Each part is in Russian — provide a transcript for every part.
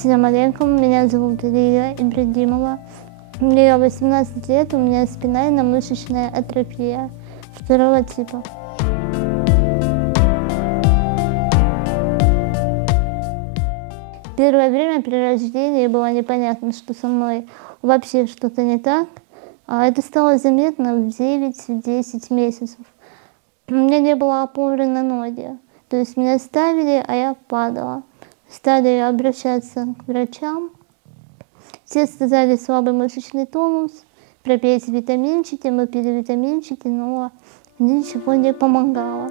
Ассаляму алейкум, меня зовут Лия Ибрагимова. Мне 18 лет, у меня спинально-мышечная атрофия второго типа. Первое время при рождении было непонятно, что со мной вообще что-то не так. Это стало заметно в 9-10 месяцев. У меня не было опоры на ноги. То есть меня ставили, а я падала. Стали обращаться к врачам. Все сказали слабый мышечный тонус, пропейте витаминчики, мы пили витаминчики, но ничего не помогало.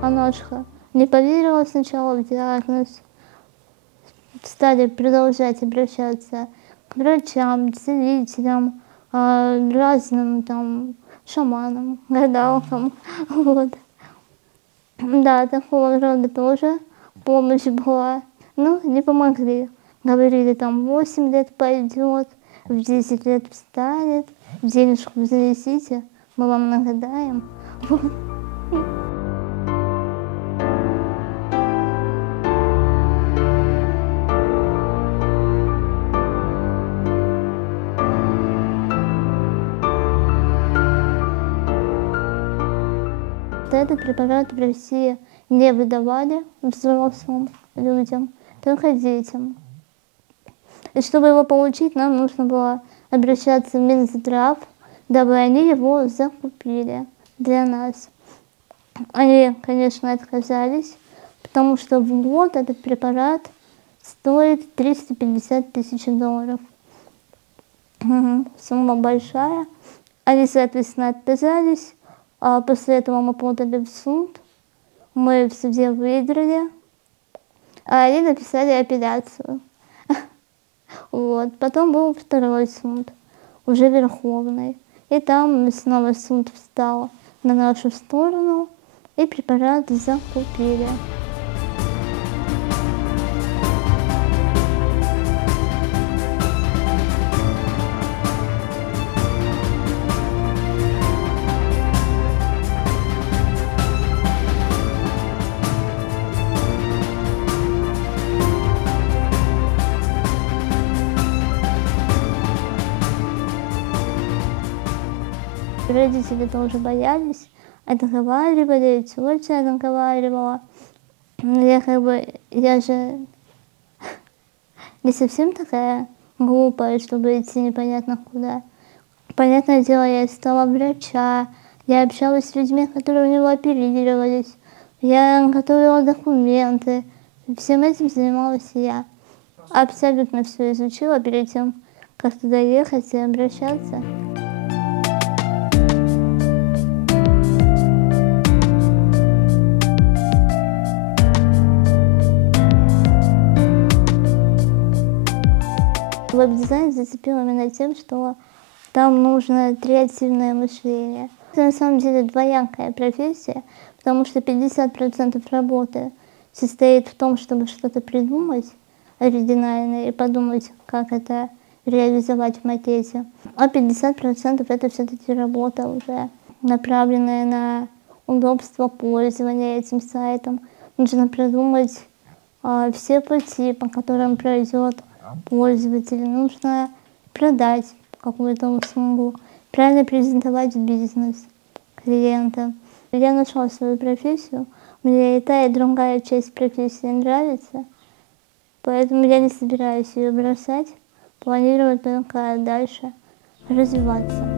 Аношка не поверила сначала в диагноз. Стали продолжать обращаться к врачам, целителям, разным там шаманам, гадалкам. Вот. Да, такого рода тоже помощь была. Ну, не помогли. Говорили, там 8 лет пойдет, в 10 лет встанет, денежку занесите, мы вам нагадаем. Вот. Этот препарат в России не выдавали взрослым людям, только детям. И чтобы его получить, нам нужно было обращаться в Минздрав, дабы они его закупили для нас. Они, конечно, отказались, потому что в год этот препарат стоит 350 тысяч долларов. Сумма большая. Они, соответственно, отказались. А после этого мы подали в суд, мы в суде выиграли, а они написали апелляцию. Вот. Потом был второй суд, уже Верховный, и там снова суд встал на нашу сторону, и препарат закупили. Родители тоже боялись, отговаривали, тетя отговаривала. Я же не совсем такая глупая, чтобы идти непонятно куда. Понятное дело, я искала врача, я общалась с людьми, которые у него оперировались, я готовила документы, всем этим занималась я. Абсолютно все изучила перед тем, как туда ехать и обращаться. Веб-дизайн зацепил именно тем, что там нужно креативное мышление. Это на самом деле двоякая профессия, потому что 50% работы состоит в том, чтобы что-то придумать оригинальное и подумать, как это реализовать в макете. А 50% это все-таки работа уже направленная на удобство пользования этим сайтом. Нужно продумать все пути, по которым пройдет пользователю, нужно продать какую-то услугу, правильно презентовать бизнес клиента. Я нашла свою профессию, мне и та, и другая часть профессии нравится, поэтому я не собираюсь ее бросать, планирую только дальше развиваться.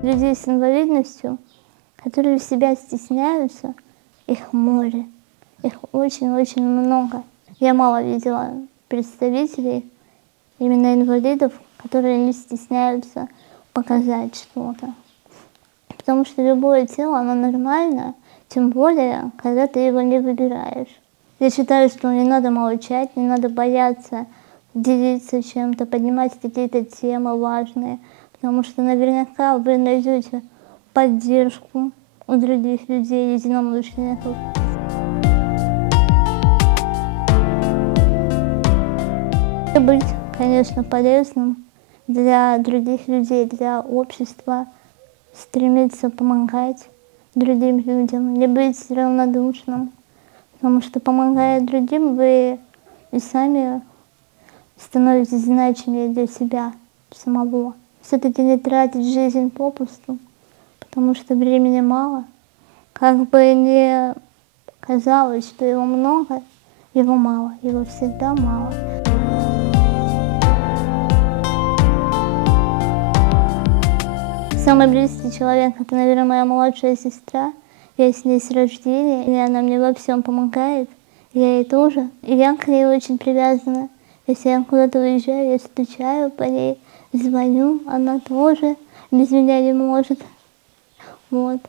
Людей с инвалидностью, которые себя стесняются, их море, их очень-очень много. Я мало видела представителей именно инвалидов, которые не стесняются показать что-то. Потому что любое тело, оно нормально, тем более, когда ты его не выбираешь. Я считаю, что не надо молчать, не надо бояться делиться чем-то, поднимать какие-то темы важные, потому что наверняка вы найдете поддержку у других людей, единомышленников. Быть, конечно, полезным для других людей, для общества, стремиться помогать другим людям, не быть равнодушным, потому что, помогая другим, вы и сами становитесь значимее для себя самого. Все-таки не тратить жизнь попусту, потому что времени мало. Как бы ни казалось, что его много, его мало, его всегда мало. Самый близкий человек — это, наверное, моя младшая сестра. Я с ней с рождения, и она мне во всем помогает. Я ей тоже. И я к ней очень привязана. Если я куда-то уезжаю, я скучаю по ней, звоню, она тоже без меня не может. Вот.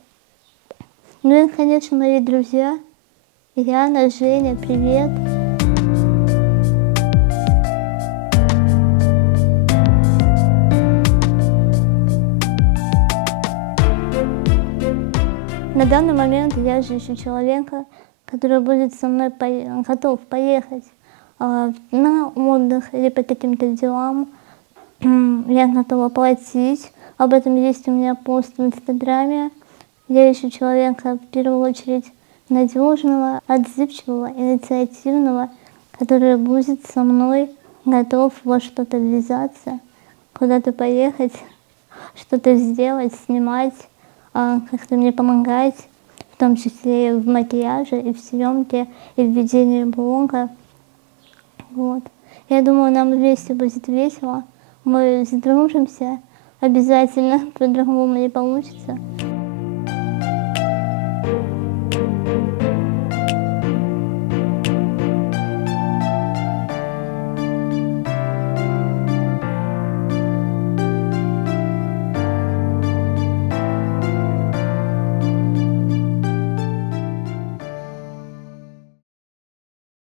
Ну и, конечно, мои друзья. Яна, Женя, привет. На данный момент я же ищу человека, который будет со мной готов поехать на отдых или по каким-то делам. Я готова платить. Об этом есть у меня пост в Инстаграме. Я ищу человека, в первую очередь, надежного, отзывчивого, инициативного, который будет со мной готов во что-то ввязаться, куда-то поехать, что-то сделать, снимать, как-то мне помогать, в том числе и в макияже, и в съемке, и в ведении блога. Вот. Я думаю, нам вместе будет весело. Мы сдружимся обязательно, по-другому не получится.